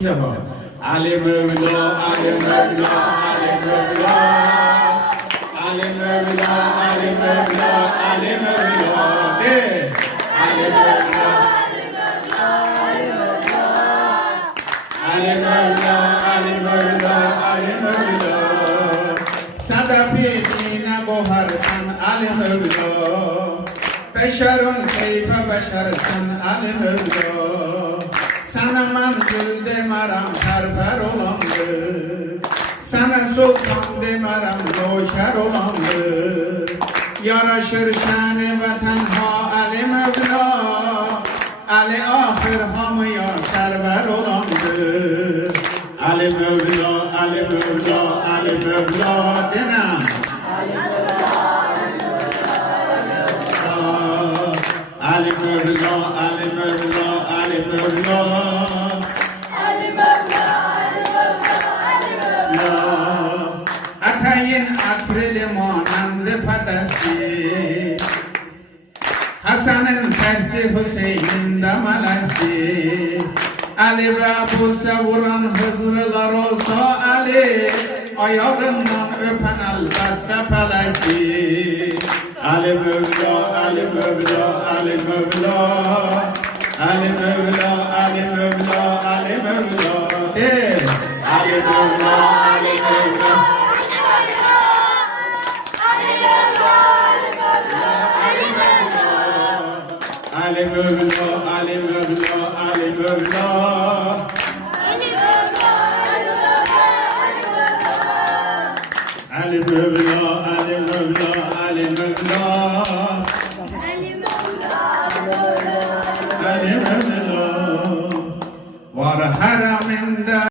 Ali Mevla, Ali Mevla, Ali Mevla, Ali Mevla, Ali Mevla, Ali Mevla, Ali Mevla, Ali Mevla, Ali Mevla, Ali Mevla, Sadafina boharsan Ali Mevla, Beşerun keyfe beşersan Ali Mevla. Sana manzil demaram perper olandı, sana sultan demaram noker olandı. Yaraşır şəni ve tenha Ali Mevla, Ali ahir hamıya server olandı. Ali Mevla, Ali Mevla, Ali Mevla denem. Ali Mevla, Ali Mevla, Ali Mevla, Ali Mevla, Ali Mevla, Ali Mevla. Atayin akrili monandı fethetti, Hasan'ın ferdi Hüseyin'in de melekti. Ali ve Buse vuran Hızrılar olsa Ali, ayağından öpen elbette felekti. Ali Mevla, Ali Mevla, Ali Mevla, Ali Mevla, Ali Mevla, Ali Mevla, de Ali Mevla, Ali Mevla, Ali Mevla, Ali Mevla, Ali Mevla, Ali Mevla, Ali Mevla, Ali Mevla, Ali Mevla, var haraminde